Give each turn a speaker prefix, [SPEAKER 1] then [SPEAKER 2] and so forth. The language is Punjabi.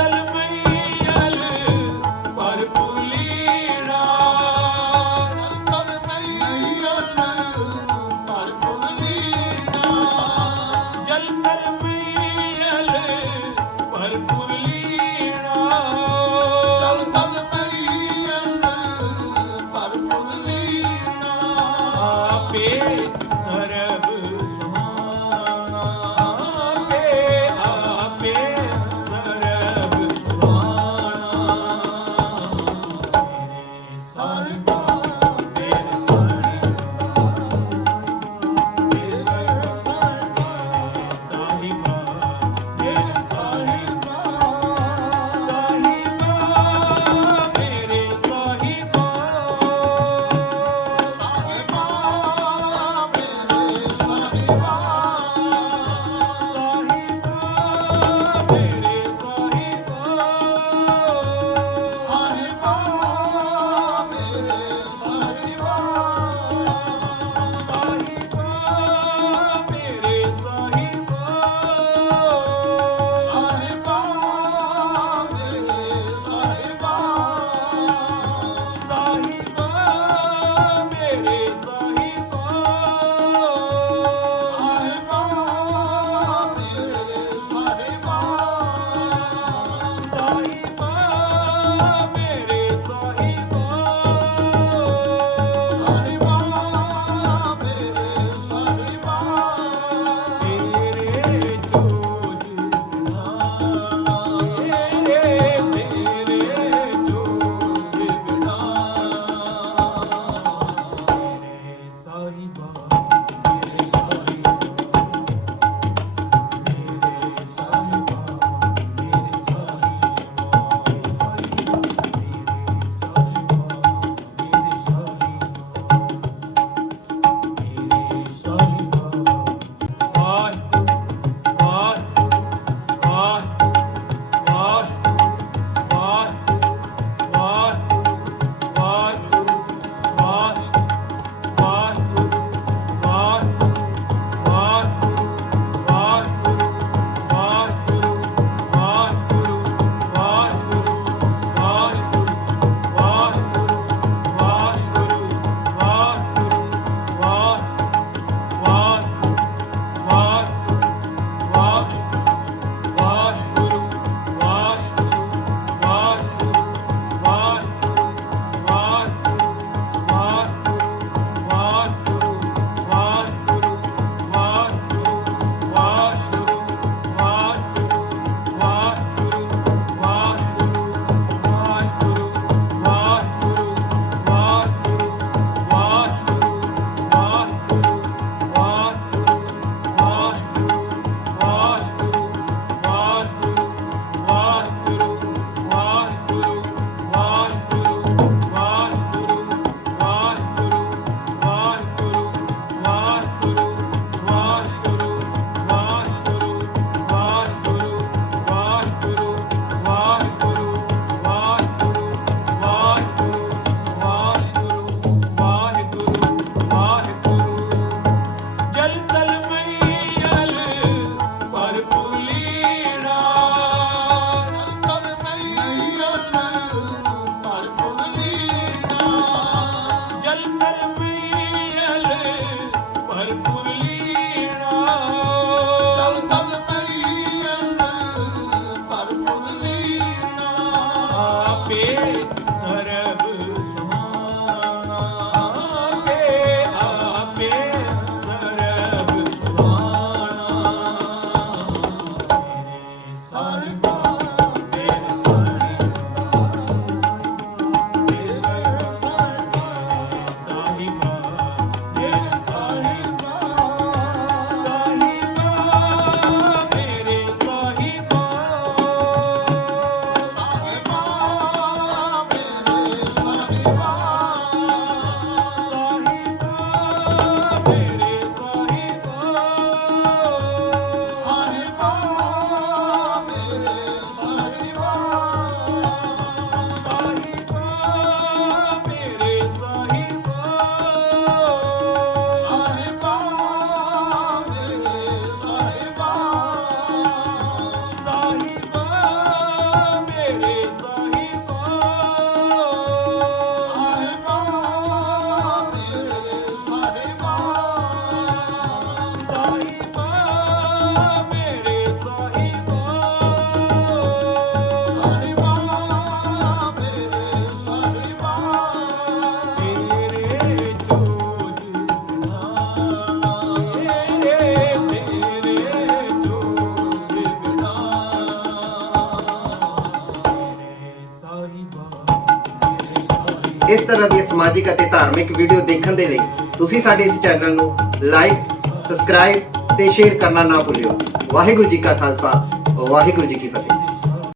[SPEAKER 1] Guadalupe. ਤਰ੍ਹਾਂ ਦੀਆਂ ਸਮਾਜਿਕ ਅਤੇ ਧਾਰਮਿਕ ਵੀਡੀਓ ਦੇਖਣ ਦੇ ਲਈ ਤੁਸੀਂ ਸਾਡੇ ਇਸ ਚੈਨਲ ਨੂੰ ਲਾਈਕ ਸਬਸਕ੍ਰਾਈਬ ਤੇ ਸ਼ੇਅਰ ਕਰਨਾ ਨਾ ਭੁੱਲਿਓ। ਵਾਹਿਗੁਰੂ ਜੀ ਕਾ ਖਾਲਸਾ, ਵਾਹਿਗੁਰੂ ਜੀ ਕੀ ਫਤਿਹ।